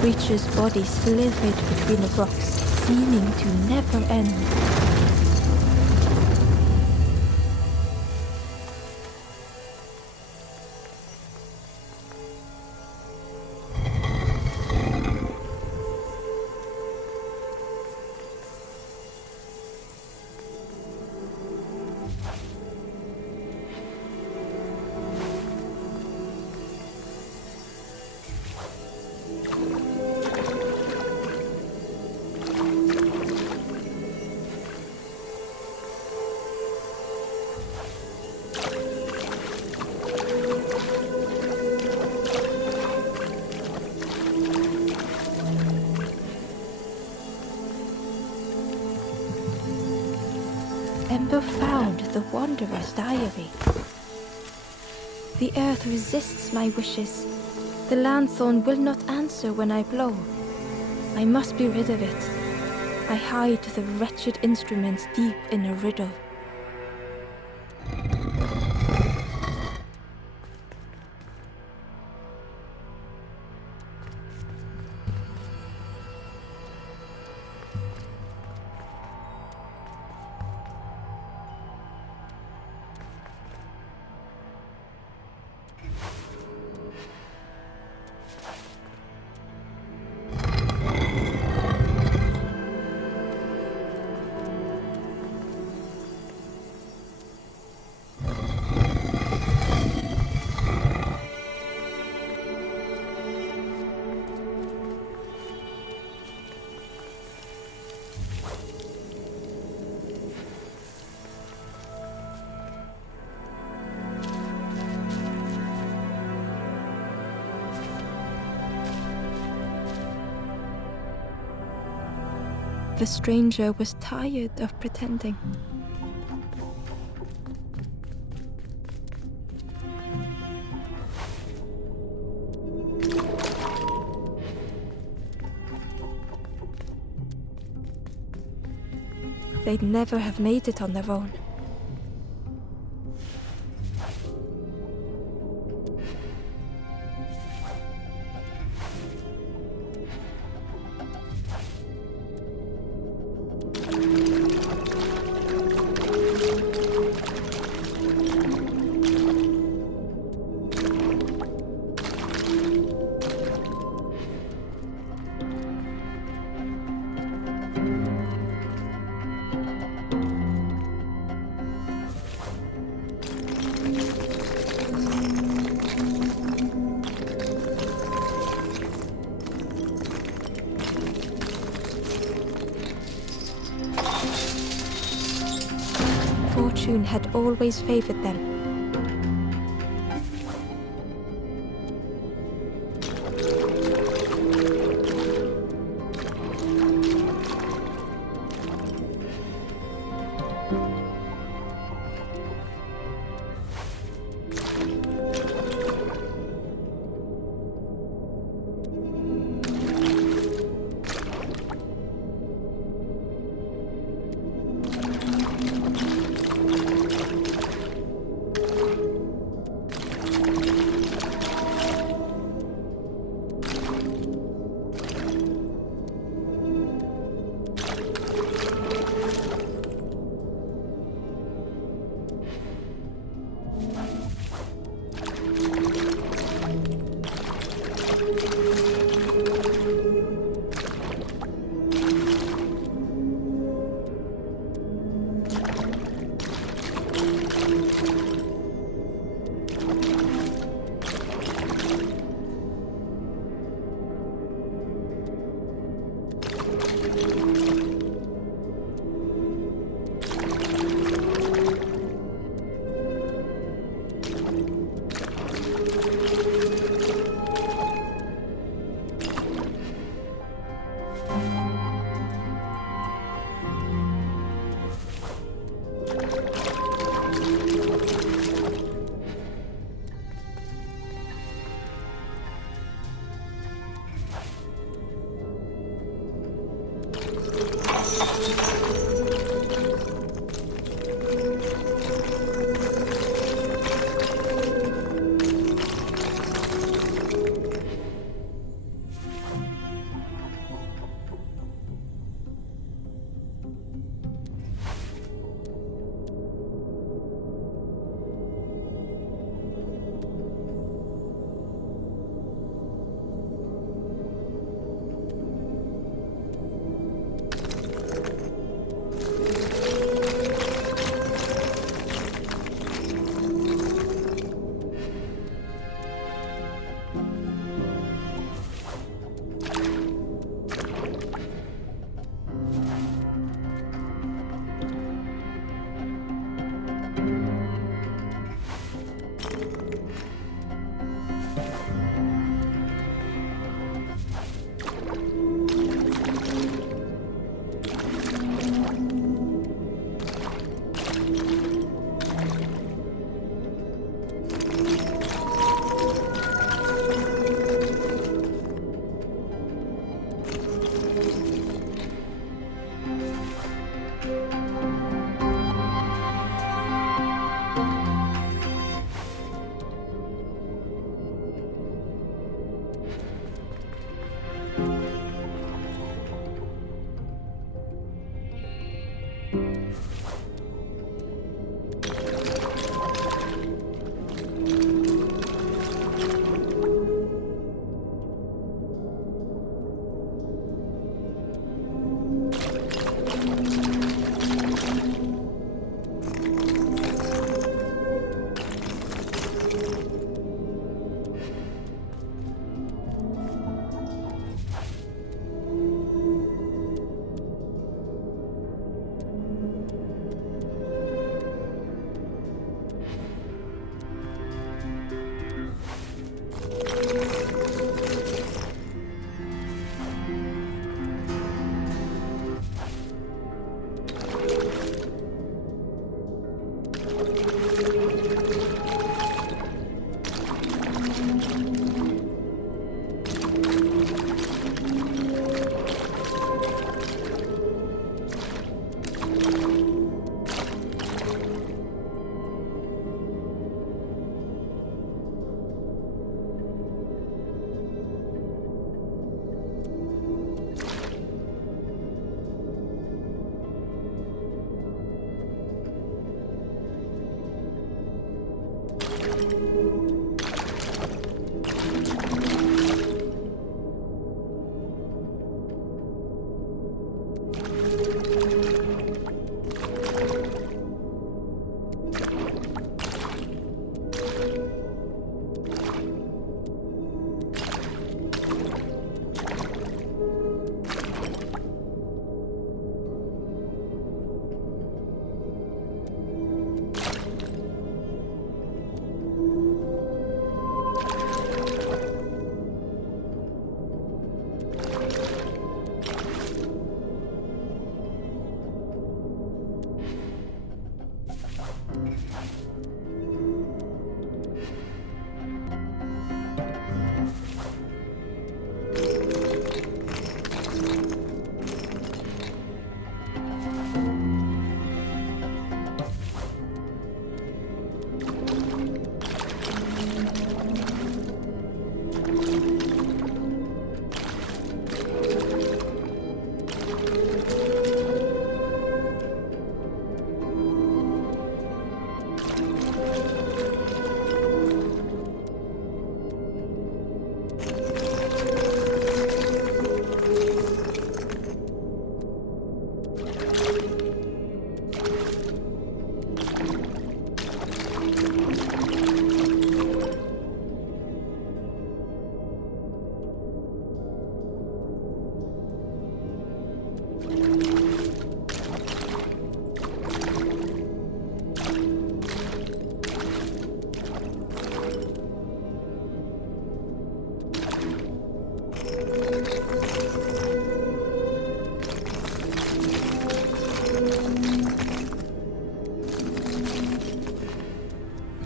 creature's body slithered between the rocks, seeming to never end. Ember found the Wanderer's diary. The earth resists my wishes. The lanthorn will not answer when I blow. I must be rid of it. I hide the wretched instrument deep in a riddle. The stranger was tired of pretending. They'd never have made it on their own. Fortune had always favored them.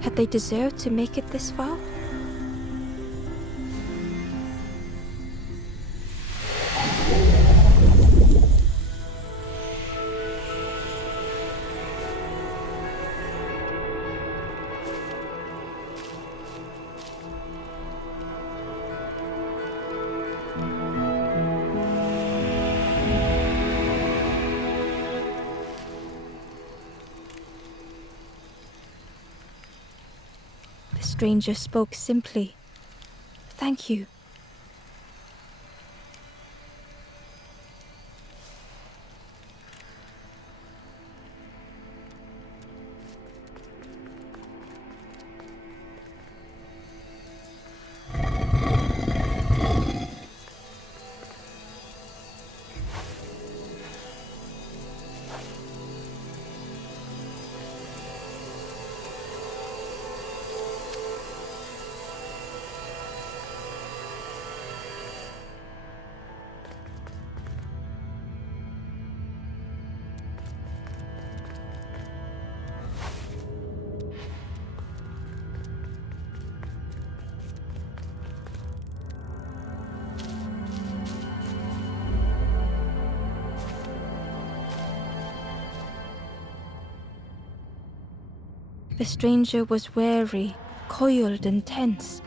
Had they deserved to make it this far? The stranger spoke simply. Thank you. The stranger was wary, coiled and tense.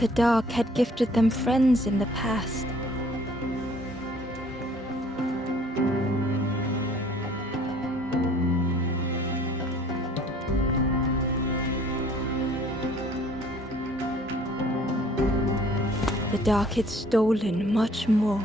The dark had gifted them friends in the past. The dark had stolen much more.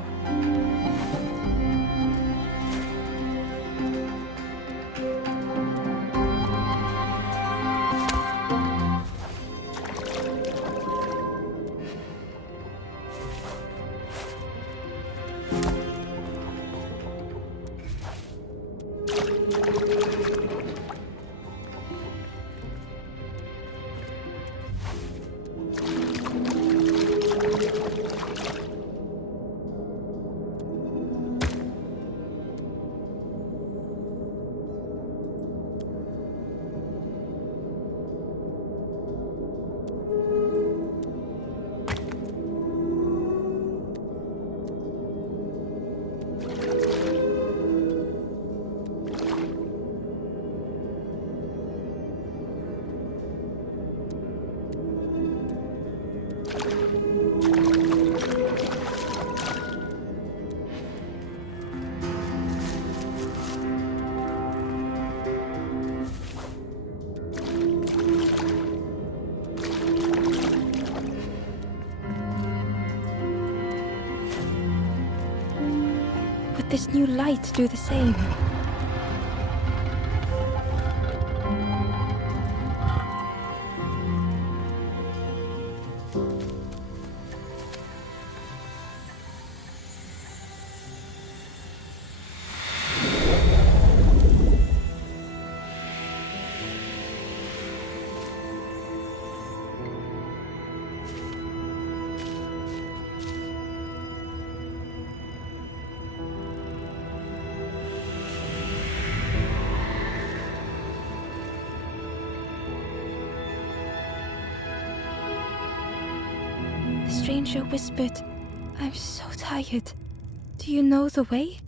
Would this new light do the same? The stranger whispered, "I'm so tired. Do you know the way?"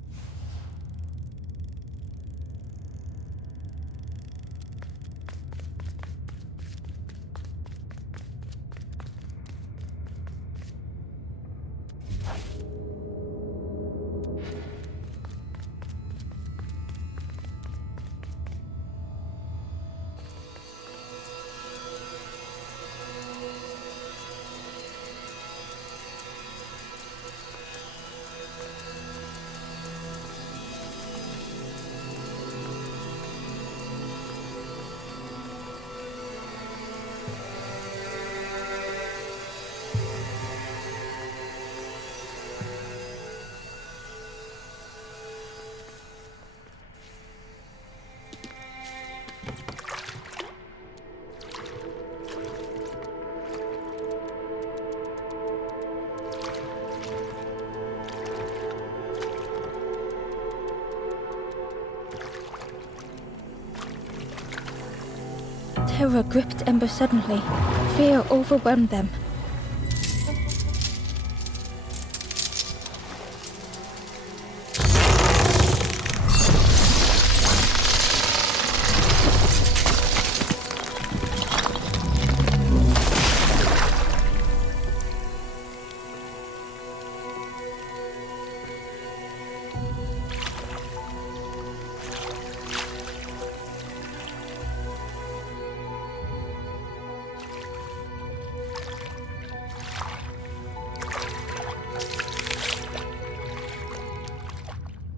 Terror gripped Ember suddenly. Fear overwhelmed them.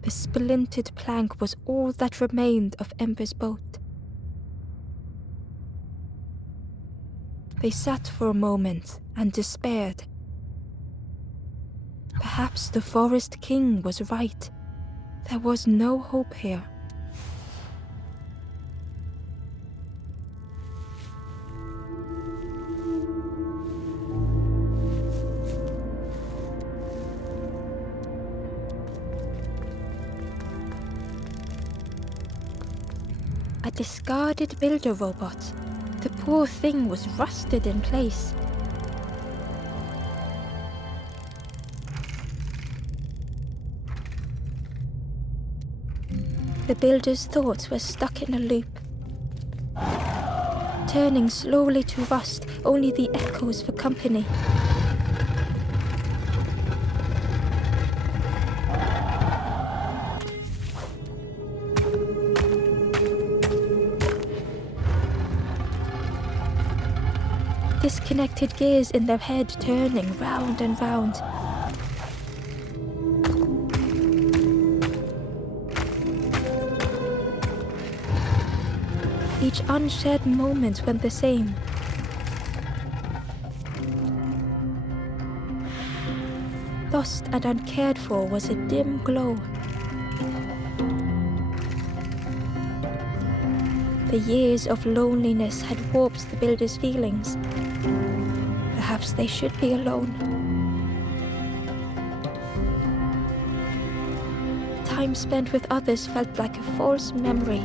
The splintered plank was all that remained of Ember's boat. They sat for a moment and despaired. Perhaps the Forest King was right. There was no hope here. A discarded builder robot. The poor thing was rusted in place. The builder's thoughts were stuck in a loop. turning slowly to rust, only the echoes for company. Disconnected gears in their head turning round and round. Each unshared moment went the same. Lost and uncared for was a dim glow. The years of loneliness had warped the builder's feelings. Perhaps they should be alone. Time spent with others felt like a false memory.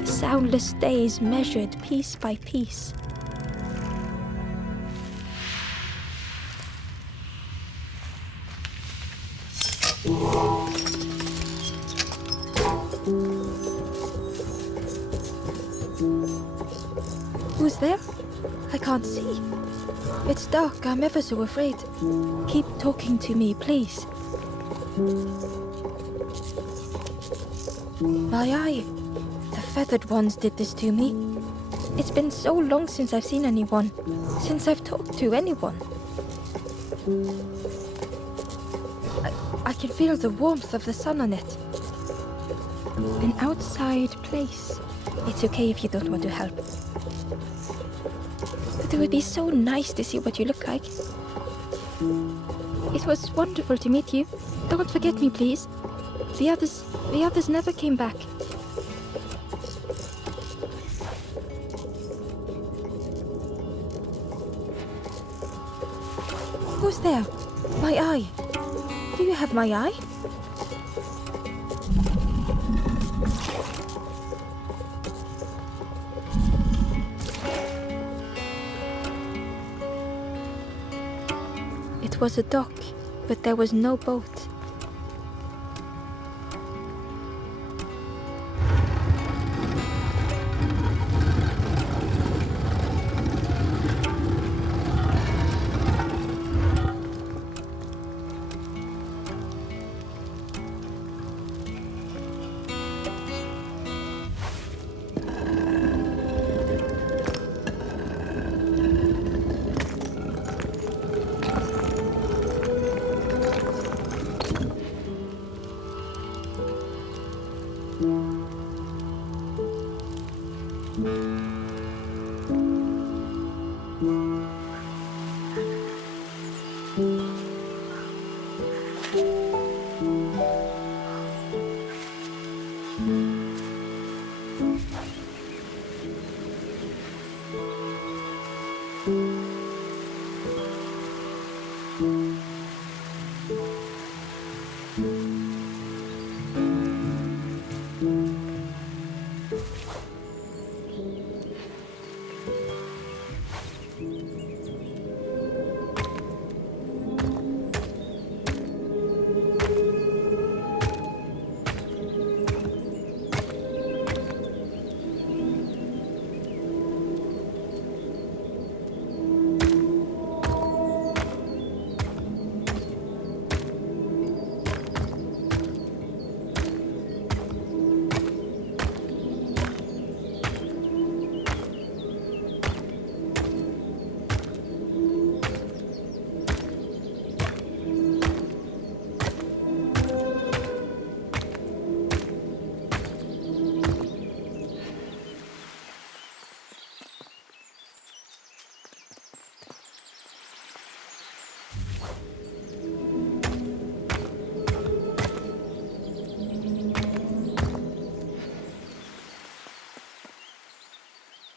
The soundless days measured piece by piece. Who's there? I can't see. It's dark, I'm ever so afraid. Keep talking to me, please. My eye. The feathered ones did this to me. It's been so long since I've seen anyone. Since I've talked to anyone. I can feel the warmth of the sun on it. An outside place. It's okay if you don't want to help. But it would be so nice to see what you look like. It was wonderful to meet you. Don't forget me, please. The others never came back. Who's there? My eye. Do you have my eye? It was a dock, but there was no boat.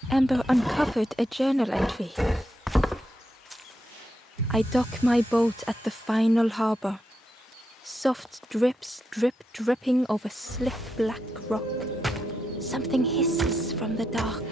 Ember uncovered a journal entry. I dock my boat at the final harbor. Soft drips dripping over slick black rock. Something hisses from the dark.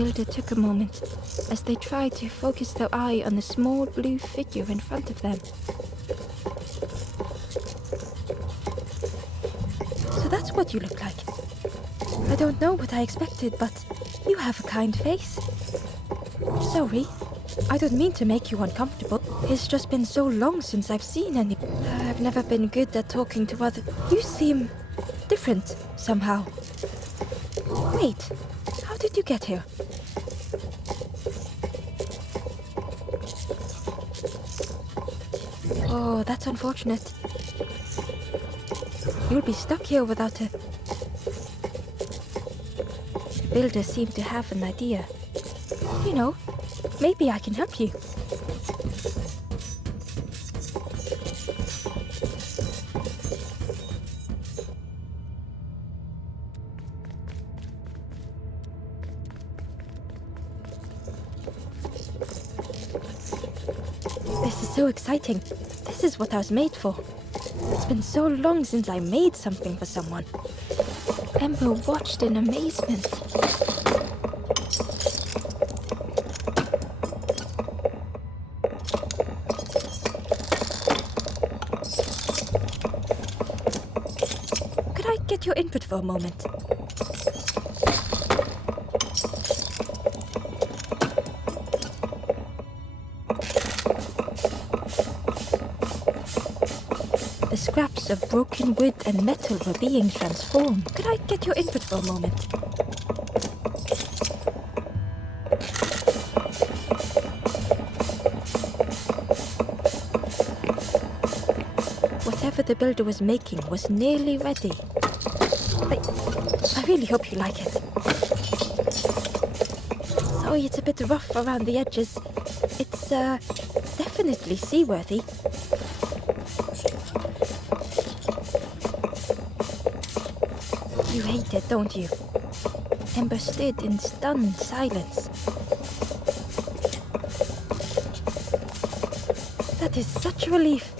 builder took a moment as they tried to focus their eye on the small blue figure in front of them. So that's what you look like. I don't know what I expected, but you have a kind face. Sorry, I don't mean to make you uncomfortable. It's just been so long since I've seen any. I've never been good at talking to others. You seem different somehow. Wait, how did you get here? Oh, that's unfortunate. You'll be stuck here without a... The builder seemed to have an idea. You know, maybe I can help you. This is so exciting. This is what I was made for. It's been so long since I made something for someone. Ember watched in amazement. Could I get your input for a moment? The scraps of broken wood and metal were being transformed. Could I get your input for a moment? Whatever the builder was making was nearly ready. I really hope you like it. Sorry, it's a bit rough around the edges. It's definitely seaworthy. You hate it, don't you? Ember stood in stunned silence. That is such a relief.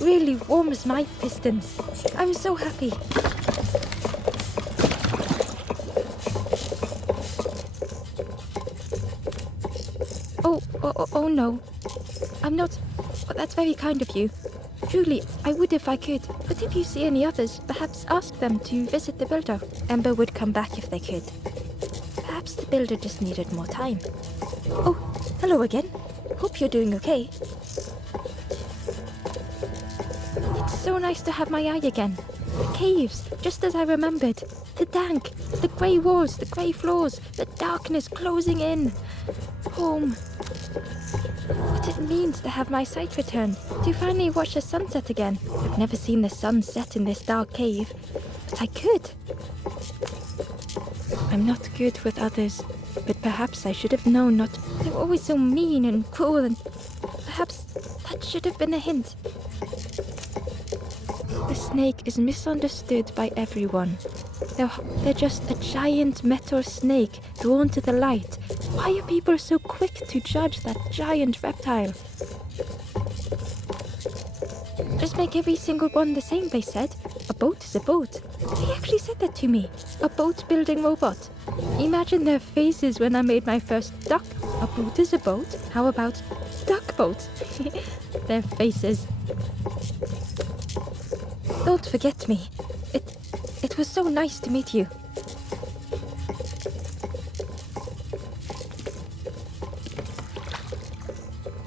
Really warms my pistons. I'm so happy. Oh no. I'm not... That's very kind of you. Truly, I would if I could. But if you see any others, perhaps ask them to visit the builder. Ember would come back if they could. Perhaps the builder just needed more time. Oh, hello again. Hope you're doing okay. It's so nice to have my eye again. The caves, just as I remembered. The dank, the grey walls, the grey floors, the darkness closing in. Home. What it means to have my sight return, to finally watch the sunset again. I've never seen the sun set in this dark cave, but I could. I'm not good with others, but perhaps I should have known not. They were always so mean and cruel, and perhaps that should have been a hint. The snake is misunderstood by everyone. They're just a giant metal snake drawn to the light. Why are people so quick to judge that giant reptile? Just make every single one the same, they said. A boat is a boat. They actually said that to me. A boat-building robot. Imagine their faces when I made my first duck. A boat is a boat. How about duck boat? Their faces. Don't forget me. It was so nice to meet you.